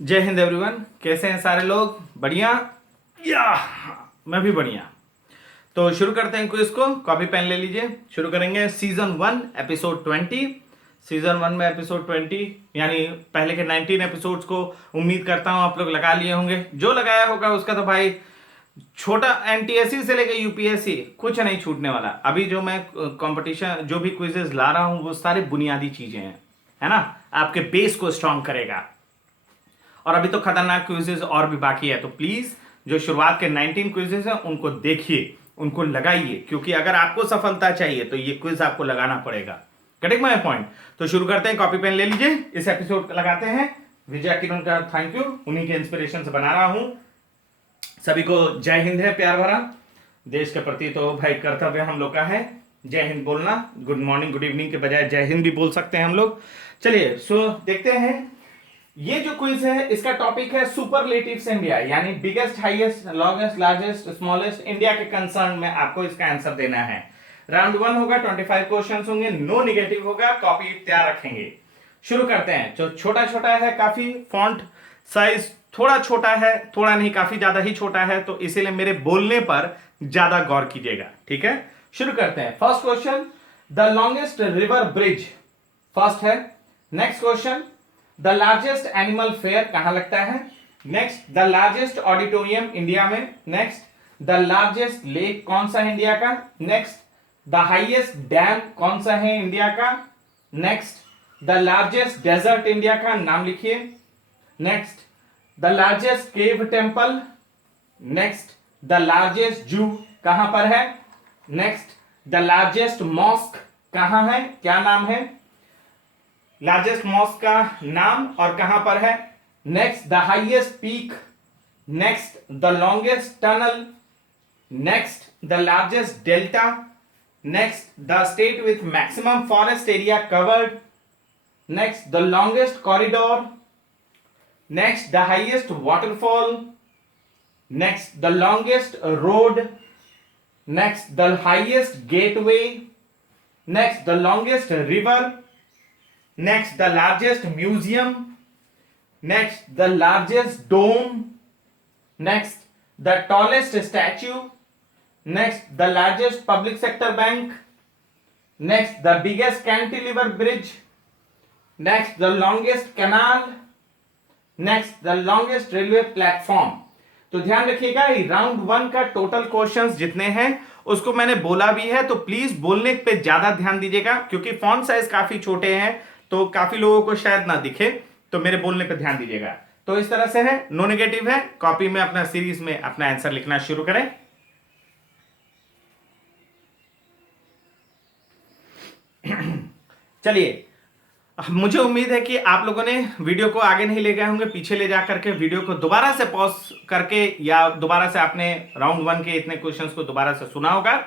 जय हिंद एवरीवन। कैसे हैं सारे लोग? बढ़िया या मैं भी बढ़िया। तो शुरू करते हैं क्विज को। कॉपी पेन ले लीजिए। शुरू करेंगे सीजन 1 एपिसोड 20। सीजन 1 में एपिसोड 20 यानी पहले के 19 एपिसोड्स को उम्मीद करता हूं आप लोग लगा लिए होंगे। जो लगाया होगा उसका तो भाई छोटा एनटीएससी से लेकर यूपीएससी कुछ नहीं छूटने वाला। अभी जो मैं कंपटीशन जो भी क्विजेस ला रहा हूं वो सारी बुनियादी चीजें हैं, है ना। आपके बेस को स्ट्रांग करेगा। और अभी तो खतरनाक क्विजेज और भी बाकी है, तो प्लीज जो शुरुआत के 19 क्विजेज हैं उनको देखिए, उनको लगाइए, क्योंकि अगर आपको सफलता चाहिए तो ये क्विज आपको लगाना पड़ेगा। Correct my point. तो शुरू करते हैं। कॉपी पेन ले लीजिए। इस एपिसोड लगाते हैं। विजय किरण का थैंक यू, उन्हीं के इंस्पिरेशन से बना रहा हूं। सभी को जय हिंद है प्यार भरा। देश के प्रति तो भाई कर्तव्य हम लोग का है जय हिंद बोलना। गुड मॉर्निंग गुड इवनिंग के बजाय जय हिंद भी बोल सकते हैं हम लोग। चलिए सो देखते हैं। ये जो क्विज है इसका टॉपिक है सुपरलेटिव्स इंडिया, यानी biggest, highest, longest, largest, smallest India के कंसर्न में आपको इसका आंसर देना है। राउंड 1 होगा, 25 क्वेश्चंस होंगे, नो निगेटिव होगा, कॉपी तैयार रखेंगे। शुरू करते हैं। जो छोटा छोटा है काफी, फॉन्ट साइज थोड़ा छोटा है, थोड़ा नहीं काफी ज्यादा ही छोटा है, तो इसीलिए मेरे बोलने पर ज्यादा गौर कीजिएगा, ठीक है। शुरू करते हैं। First question, the longest river bridge first है। Next question, the largest animal fair कहां लगता है। Next, the largest auditorium India में। नेक्स्ट, द लार्जेस्ट लेक कौन सा है इंडिया का। नेक्स्ट, द हाईएस्ट डैम कौन सा है इंडिया का। Next, the largest desert India का नाम लिखिए। Next, the largest cave temple. Next, the largest zoo कहां पर है। नेक्स्ट, द लार्जेस्ट मॉस्क कहां है, क्या नाम है लार्जेस्ट मॉस्क का नाम और कहां पर है। Next, the highest peak. Next, the longest tunnel. Next, the largest delta. Next, the state with maximum forest area covered. Next, the longest corridor. Next, the highest waterfall. Next, the longest road. Next, the highest gateway. Next, the longest river. Next, the largest museum. Next, the largest dome. Next, the tallest statue. Next, the largest public sector bank. Next, the biggest cantilever bridge. Next, the longest canal. Next, the longest railway platform. तो ध्यान रखिएगा, round 1 का total questions जितने हैं उसको मैंने बोला भी है, तो प्लीज बोलने पे ज्यादा ध्यान दीजिएगा, क्योंकि फॉन्ट साइज काफी छोटे हैं तो काफी लोगों को शायद ना दिखे, तो मेरे बोलने पे ध्यान दीजिएगा। तो इस तरह से है, नो नेगेटिव है। कॉपी में अपना सीरीज में अपना आंसर लिखना शुरू करें। चलिए, मुझे उम्मीद है कि आप लोगों ने वीडियो को आगे नहीं ले गए होंगे, पीछे ले जा करके वीडियो को दोबारा से पॉज करके या दोबारा से आपने राउंड 1 के इतने क्वेश्चंस को दोबारा से सुना होगा,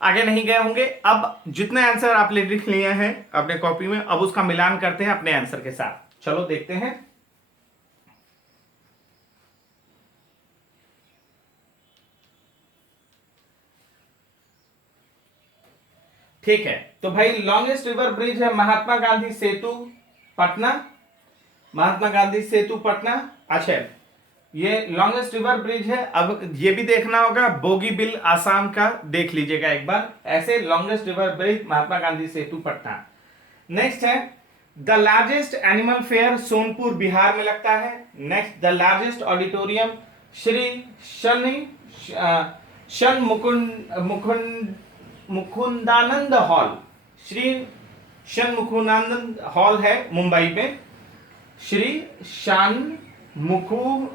आगे नहीं गए होंगे। अब जितने आंसर आपने लिख लिए हैं अपने कॉपी में, अब उसका मिलान करते हैं अपने आंसर के साथ। चलो देखते हैं। ठीक है, तो भाई लॉन्गेस्ट रिवर ब्रिज है महात्मा गांधी सेतु पटना। महात्मा गांधी सेतु पटना। अच्छा, ये लॉन्गेस्ट रिवर ब्रिज है। अब ये भी देखना होगा, बोगीबिल आसाम का देख लीजिएगा एक बार। ऐसे longest river bridge Mahatma Gandhi सेतु पटना। नेक्स्ट है, the largest animal fair Sonpur Bihar में लगता है। Next, the largest auditorium Shri शन मुकुंदानंद हॉल, श्री शन मुकुंदानंद हॉल है मुंबई में। श्री शन मुकु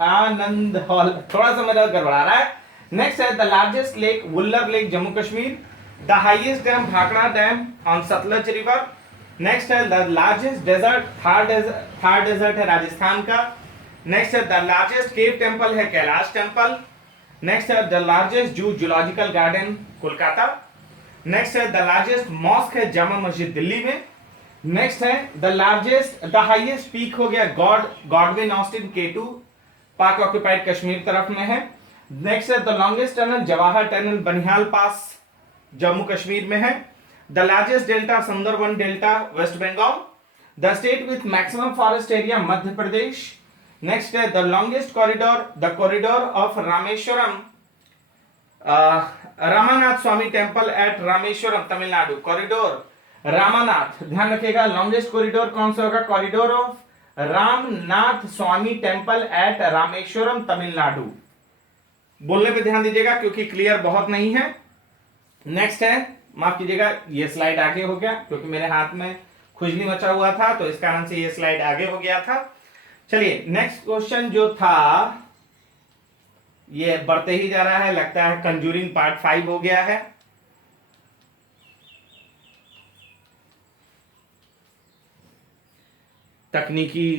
आनंद हॉल, थोड़ा सा मेरा गड़बड़ा रहा है। नेक्स्ट है, the largest lake Wular lake Jammu Kashmir. The highest dam Bhakra dam on Sutlej river. Next है, the largest desert Thar desert है राजस्थान का। नेक्स्ट है, द लार्जेस्ट केव टेम्पल है कैलाश टेम्पल। नेक्स्ट है, द लार्जेस्ट जू जूलॉजिकल गार्डन कोलकाता। नेक्स्ट है, द लार्जेस्ट मॉस्क है जामा मस्जिद दिल्ली में। नेक्स्ट है, द हाईएस्ट पीक हो गया गॉडविन ऑस्टिन K2 पाक ऑक्युपाइड कश्मीर तरफ में है। नेक्स्ट है, the longest tunnel Jawahar tunnel Banihal pass Jammu Kashmir में है। The largest delta Sundarban delta West Bengal. The state with maximum forest area Madhya Pradesh. Next है the longest corridor, the corridor of Rameswaram, Ramanatha Swamy temple at Rameswaram Tamil Nadu, corridor Ramanatha, ध्यान रखिएगा लॉन्गेस्ट कॉरिडोर कौन सा होगा, corridor of Ramnath Swamy temple at Rameswaram Tamil Nadu. बोलने पे ध्यान दीजिएगा क्योंकि क्लियर बहुत नहीं है। नेक्स्ट है, माफ कीजिएगा ये स्लाइड आगे हो गया क्योंकि मेरे हाथ में खुजली मचा हुआ था तो इस कारण से ये स्लाइड आगे हो गया था। चलिए नेक्स्ट क्वेश्चन जो था ये बढ़ते ही जा रहा है, लगता है कंजूरिंग पार्ट 5 हो गया है। तकनीकी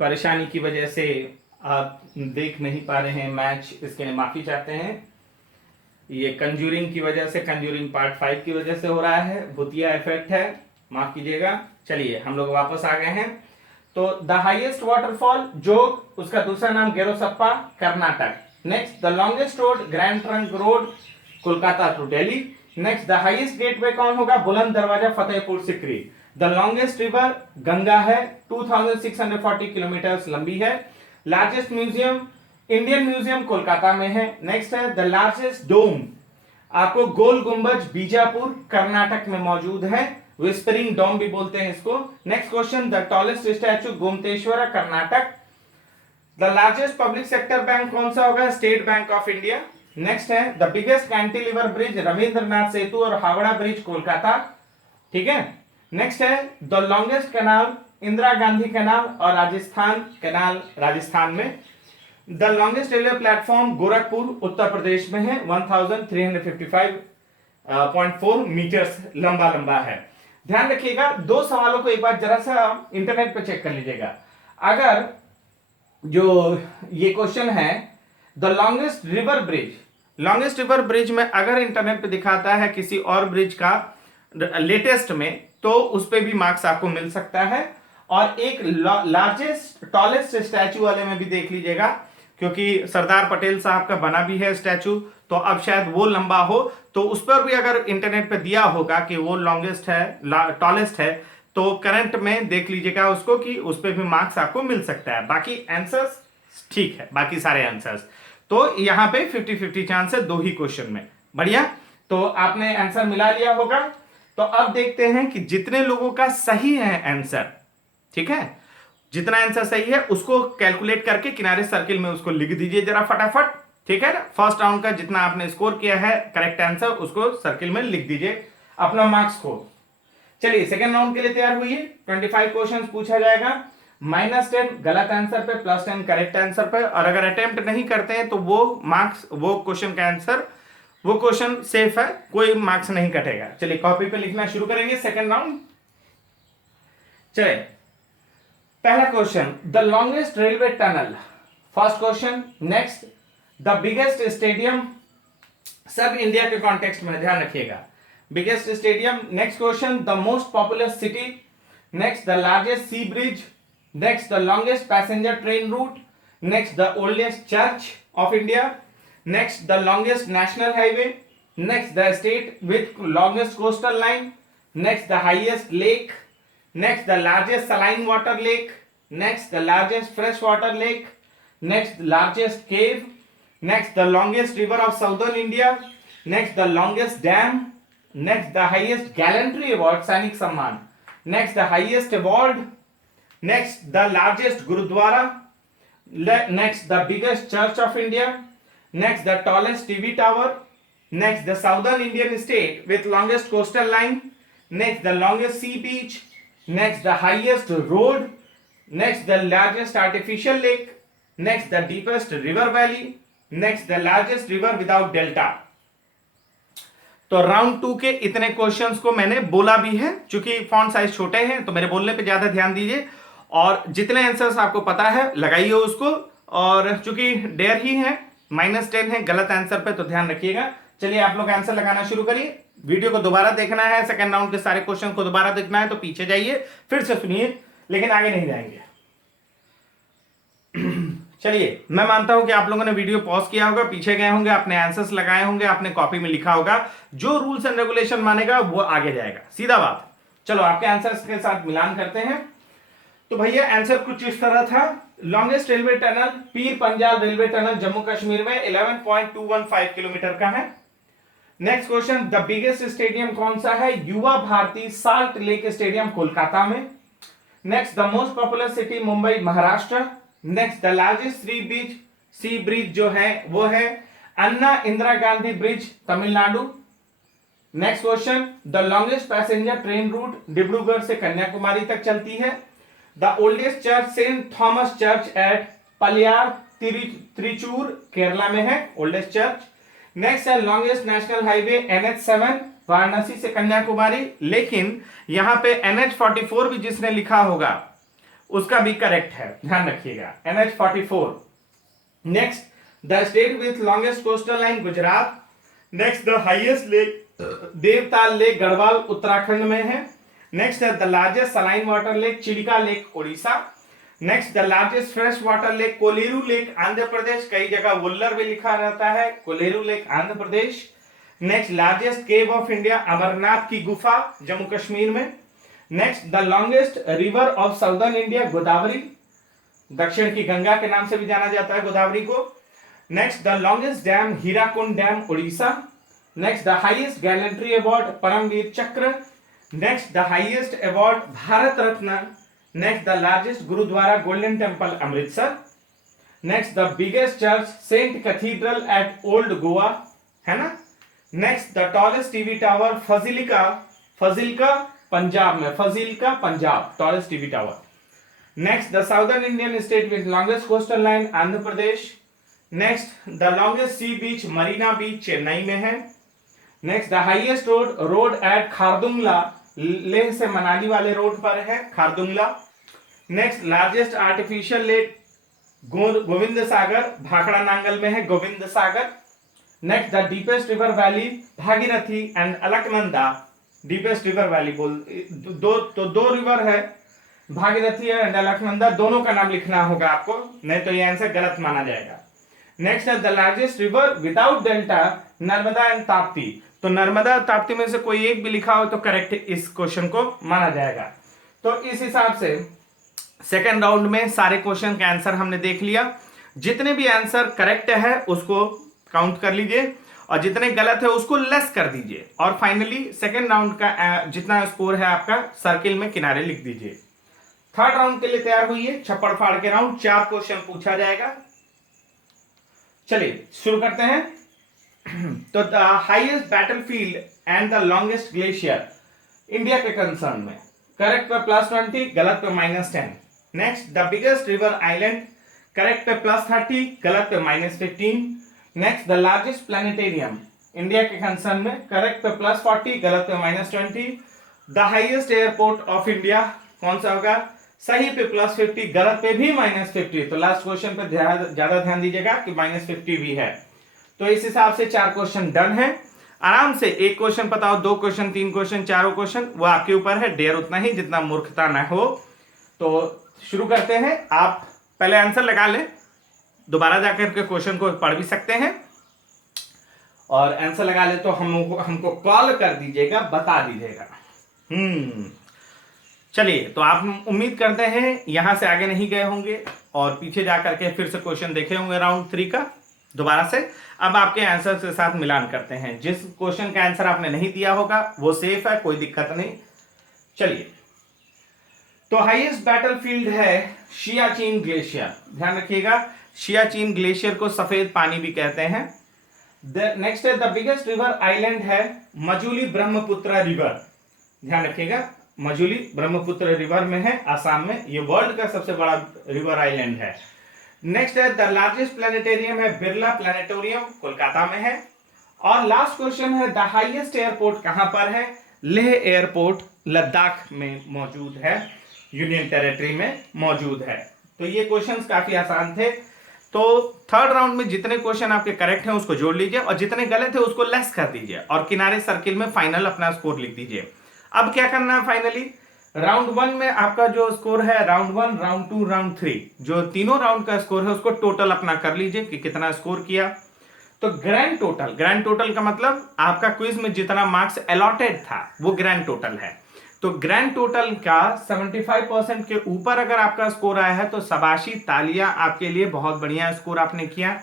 परेशानी की वजह से आप देख नहीं पा रहे हैं मैच, इसके लिए माफी चाहते हैं। ये कंजूरिंग की वजह से, कंजूरिंग पार्ट 5 की वजह से हो रहा है, भूतिया इफेक्ट है, माफ कीजिएगा। चलिए हम लोग वापस आ गए हैं। तो द हाईएस्ट वाटरफॉल जोग, उसका दूसरा नाम Gerosoppa, Karnataka. Next the longest road, grand trunk road, Kolkata to Delhi. Next the highest gateway कौन होगा, Buland Darwaza, Fatehpur Sikri. The longest river Ganga है, 2640 किलोमीटर लंबी है। Largest museum, Indian museum Kolkata में है। नेक्स्ट है द लार्जेस्ट डोम, आपको गोल गुंबज बीजापुर कर्नाटक में मौजूद है, विस्परिंग डोम भी बोलते हैं इसको। Next question the tallest statue Gommateshwara Karnataka. The largest public sector bank कौन सा होगा, state bank of India. Next है the biggest cantilever bridge, Rabindranath Setu और हावड़ा ब्रिज कोलकाता, ठीक है। नेक्स्ट है the longest canal, Indira Gandhi canal और राजस्थान कैनाल, राजस्थान में। The longest railway platform Gorakhpur Uttar Pradesh में है, 1355.4 मीटर्स लंबा है। ध्यान रखिएगा, दो सवालों को एक बार जरा सा इंटरनेट पे चेक कर लीजिएगा। अगर जो ये क्वेश्चन है the longest river bridge, longest river bridge में अगर इंटरनेट पे दिखाता है किसी और ब्रिज का लेटेस्ट में, तो उस पे भी मार्क्स आपको मिल सकता है। और एक लार्जेस्ट टॉलेस्ट स्टैचू वाले में भी देख लीजिएगा क्योंकि सरदार पटेल साहब का बना भी है स्टैचू, तो अब शायद वो लंबा हो, तो उस पर भी अगर इंटरनेट पे दिया होगा कि वो लॉन्गेस्ट है, टॉलेस्ट है, तो करंट में देख लीजिएगा उसको कि उस पर भी मार्क्स आपको मिल सकता है। बाकी आंसर्स ठीक है, बाकी सारे आंसर्स तो यहाँ पे 50-50 चांस है दो ही क्वेश्चन में। बढ़िया, तो आपने आंसर मिला लिया होगा। तो अब देखते हैं कि जितने लोगों का सही है आंसर, ठीक है, जितना आंसर सही है उसको कैलकुलेट करके किनारे सर्किल में उसको लिख दीजिए जरा फटाफट, ठीक है ना। फर्स्ट राउंड का जितना आपने स्कोर किया है करेक्ट आंसर उसको सर्किल में लिख दीजिए अपना मार्क्स को। चलिए सेकंड राउंड के लिए तैयार हुई है। 25 क्वेश्चन पूछा जाएगा, -10 गलत आंसर पे, +10 करेक्ट आंसर पे। और अगर अटेम्प्ट नहीं करते हैं तो वो मार्क्स, वो क्वेश्चन का आंसर, वो क्वेश्चन सेफ है, कोई मार्क्स नहीं कटेगा। चलिए कॉपी पे लिखना शुरू करेंगे सेकंड राउंड। चलिए पहला question, the longest railway tunnel, first question. Next the biggest stadium, सब इंडिया के कॉन्टेक्स्ट में ध्यान रखिएगा, biggest stadium. Next question, the most popular city. Next the largest sea bridge. Next the longest passenger train root. Next the oldest church of India. Next the longest national highway. Next the state with longest coastal line. Next the highest lake. Next, the largest saline water lake. Next, the largest freshwater lake. Next, the largest cave. Next, the longest river of southern India. Next, the longest dam. Next, the highest gallantry award, Sainik Samman. Next, the highest award. Next, the largest Gurudwara. Next, the biggest church of India. Next, the tallest TV tower. Next, the southern Indian state with longest coastal line. Next, the longest sea beach. Next, the highest road. Next, the largest artificial lake. Next, the deepest river valley. Next, the largest river without delta. तो round 2 के इतने questions को मैंने बोला भी है, चूंकि font size छोटे हैं तो मेरे बोलने पे ज्यादा ध्यान दीजिए और जितने आंसर्स आपको पता है लगाइए उसको। और चूंकि डेयर ही है, -10 है गलत आंसर पे, तो ध्यान रखिएगा। चलिए आप लोग आंसर लगाना शुरू करिए। वीडियो को दोबारा देखना है, सेकंड राउंड के सारे क्वेश्चन को दोबारा देखना है तो पीछे जाइए, फिर से सुनिए, लेकिन आगे नहीं जाएंगे। चलिए, मैं मानता हूं कि आप लोगों ने वीडियो पॉज किया होगा, पीछे गए होंगे, अपने आंसर्स लगाए होंगे, आपने कॉपी में लिखा होगा। जो रूल्स एंड रेगुलेशन मानेगा वो आगे जाएगा, सीधा बात। चलो आपके आंसर्स के साथ मिलान करते हैं। तो भैया आंसर कुछ इस तरह था। Longest railway tunnel Pir Panjal railway tunnel Jammu Kashmir में 11.215 किलोमीटर का है। Next question, the biggest stadium कौन सा है? Yuva Bharati salt lake stadium Kolkata में। Next, the most popular city Mumbai Maharashtra. Next, the largest sea bridge जो है वो है Anna Indira Gandhi bridge Tamil Nadu. Next question, the longest passenger train route Dibrugarh से कन्याकुमारी तक चलती है। The oldest church Saint Thomas church eight पलियार Trichur Kerala में है ओल्डेस्ट चर्च। नेक्स्ट है longest national highway NH7 Varanasi से कन्याकुमारी, लेकिन यहां पे NH44 भी जिसने लिखा होगा उसका भी करेक्ट है, ध्यान रखिएगा NH44। Next, the state with longest coastal line Gujarat. Next, the highest lake Devtal lake Garhwal Uttarakhand में है। नेक्स्ट है the largest saline water lake Chilika lake Odisha. Next, the largest fresh water lake Kolleru lake Andhra Pradesh, कई जगह वुल्लर भी लिखा रहता है, Kolleru lake Andhra Pradesh. Next, largest cave of India Amarnath की गुफा जम्मू कश्मीर में। Next, the longest river of southern India Godavari, दक्षिण की गंगा के नाम से भी जाना जाता है गोदावरी को। Next, the longest dam Hirakud dam Orissa. Next, the highest gallantry award Paramvir Chakra. Next, the highest award Bharat Ratna. Next, the largest gurdwara golden temple Amritsar. Next, the biggest church Saint cathedral at old Goa, है ना। Next, the tallest TV tower Fazilka Punjab में, Fazilka Punjab tallest TV tower. Next, the southern Indian state with longest coastal line Andhra Pradesh. Next, the longest C beach Marina beach Chennai में है। Next, the highest road at Khardungla, Leh से मनाली वाले road पर है Khardungla. Next, largest artificial lake Govind Sagar Bhakra Nangal में है Govind Sagar. Next, the deepest river valley Bhagirathi and Alaknanda, deepest river valley दो river है, भागीरथी एंड अलकनंदा, दोनों का नाम लिखना होगा आपको, नहीं तो ये आंसर गलत माना जाएगा। नेक्स्ट है the largest river without delta Narmada and Tapti, तो नर्मदा और ताप्ती में से कोई एक भी लिखा हो तो करेक्ट इस क्वेश्चन को माना जाएगा। तो इस हिसाब से सेकेंड राउंड में सारे क्वेश्चन का आंसर हमने देख लिया। जितने भी आंसर करेक्ट है उसको काउंट कर लीजिए और जितने गलत है उसको लेस कर दीजिए, और फाइनली सेकेंड राउंड का जितना स्कोर है आपका सर्किल में किनारे लिख दीजिए। थर्ड राउंड के लिए तैयार हुई, छप्पड़ फाड़ के राउंड, 4 क्वेश्चन पूछा जाएगा। चलिए शुरू करते हैं। तो the highest battlefield and the longest glacier India के कंसर्न में, करेक्ट पे +20, गलत पे -10। Next, the biggest river island, correct पे +30, गलत पे -15। Next, the largest planetarium India के कंसर्न में, करेक्ट पे +40, गलत पे -20। The highest airport of India कौन सा होगा? सही पे +50, गलत पे भी -50। तो लास्ट क्वेश्चन पे ज्यादा ध्यान दीजिएगा कि -50 भी है। तो इस हिसाब से 4 क्वेश्चन डन है। आराम से 1 क्वेश्चन पता हो, 2 क्वेश्चन, 3 क्वेश्चन, 4 क्वेश्चन, वो आपके ऊपर है, डेयर उतना ही जितना मूर्खता ना हो। तो शुरू करते हैं। आप पहले आंसर लगा लें, दोबारा जाकर के क्वेश्चन को पढ़ भी सकते हैं, और आंसर लगा ले तो हमको कॉल कर दीजिएगा, बता दीजिएगा। चलिए, तो आप उम्मीद करते हैं यहां से आगे नहीं गए होंगे और पीछे जाकर के फिर से क्वेश्चन देखे होंगे राउंड 3 का दोबारा से। अब आपके आंसर के साथ मिलान करते हैं। जिस क्वेश्चन का आंसर आपने नहीं दिया होगा वो सेफ है, कोई दिक्कत नहीं। चलिए, तो हाईएस्ट बैटलफील्ड है सियाचिन ग्लेशियर, ध्यान रखिएगा, सियाचिन ग्लेशियर को सफेद पानी भी कहते हैं। नेक्स्ट है द बिगेस्ट रिवर आइलैंड है मजुली ब्रह्मपुत्र रिवर, ध्यान रखिएगा, मजुली ब्रह्मपुत्र रिवर में है, आसाम में, ये वर्ल्ड का सबसे बड़ा रिवर आइलैंड है। नेक्स्ट है द लार्जेस्ट प्लैनेटेरियम है बिरला प्लैनेटोरियम, कोलकाता में है। और लास्ट क्वेश्चन है द हाईएस्ट एयरपोर्ट कहां पर है? लेह एयरपोर्ट लद्दाख में मौजूद है, यूनियन टेरिटरी में मौजूद है। तो ये क्वेश्चंस काफी आसान थे। तो थर्ड राउंड में जितने क्वेश्चन आपके करेक्ट हैं उसको जोड़ लीजिए और जितने गलत है उसको लेस कर दीजिए और किनारे सर्किल में फाइनल अपना स्कोर लिख दीजिए। अब क्या करना है फाइनली, राउंड 1 में आपका जो स्कोर है, राउंड 1, राउंड 2, राउंड 3, जो तीनों राउंड का स्कोर है उसको टोटल अपना कर लीजिए कि कितना स्कोर किया। तो ग्रैंड टोटल का मतलब आपका क्विज में जितना मार्क्स अलॉटेड था वो ग्रैंड टोटल है। तो ग्रैंड टोटल का 75% के ऊपर अगर आपका स्कोर आया है तो शाबाशी, तालियां आपके लिए, बहुत बढ़िया स्कोर आपने किया।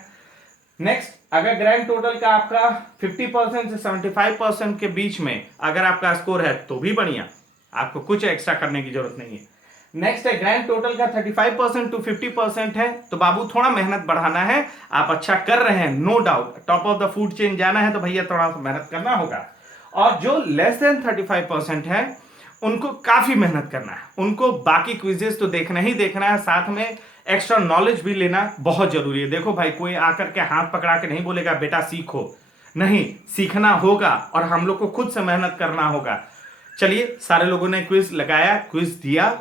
नेक्स्ट, अगर ग्रैंड टोटल का आपका 50% से 75% के बीच में अगर आपका स्कोर है तो भी बढ़िया, आपको कुछ एक्स्ट्रा करने की जरूरत नहीं है। नेक्स्ट है ग्रैंड टोटल का 35% टू 50% है तो बाबू थोड़ा मेहनत बढ़ाना है। आप अच्छा कर रहे हैं, no doubt, top of the food chain जाना है तो भैया थोड़ा सा मेहनत करना होगा। और जो लेस देन 35% है उनको काफी मेहनत करना है, उनको बाकी क्विजेस तो देखना ही देखना है, साथ में एक्स्ट्रा नॉलेज भी लेना बहुत जरूरी है। देखो भाई, कोई आकर के हाथ पकड़ा के नहीं बोलेगा बेटा सीखो, नहीं, सीखना होगा और हम लोग को खुद से मेहनत करना होगा। चलिए, सारे लोगों ने क्विज लगाया, क्विज दिया,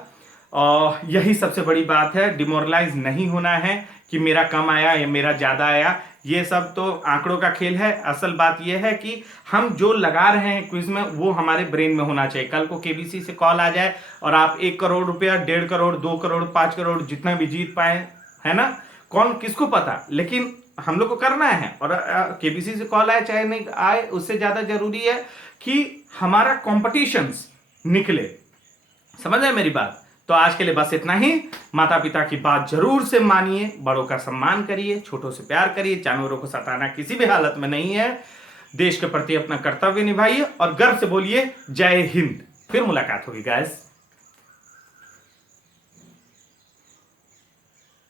और यही सबसे बड़ी बात है। डिमोरलाइज नहीं होना है कि मेरा कम आया या मेरा ज्यादा आया, ये सब तो आंकड़ों का खेल है। असल बात यह है कि हम जो लगा रहे हैं क्विज में वो हमारे ब्रेन में होना चाहिए। कल को केबीसी से कॉल आ जाए और आप 1 करोड़ रुपया, 1.5 करोड़, 2 करोड़, 5 करोड़ जितना भी जीत पाए, है ना, कौन किसको पता, लेकिन हम लोग को करना है। और केबीसी से कॉल आए चाहे नहीं आए, उससे ज्यादा जरूरी है कि हमारा कॉम्पिटिशन्स निकले। समझ रहे मेरी बात? तो आज के लिए बस इतना ही। माता पिता की बात जरूर से मानिए, बड़ों का सम्मान करिए, छोटों से प्यार करिए, जानवरों को सताना किसी भी हालत में नहीं है। देश के प्रति अपना कर्तव्य निभाइए और गर्व से बोलिए जय हिंद। फिर मुलाकात होगी गाइस।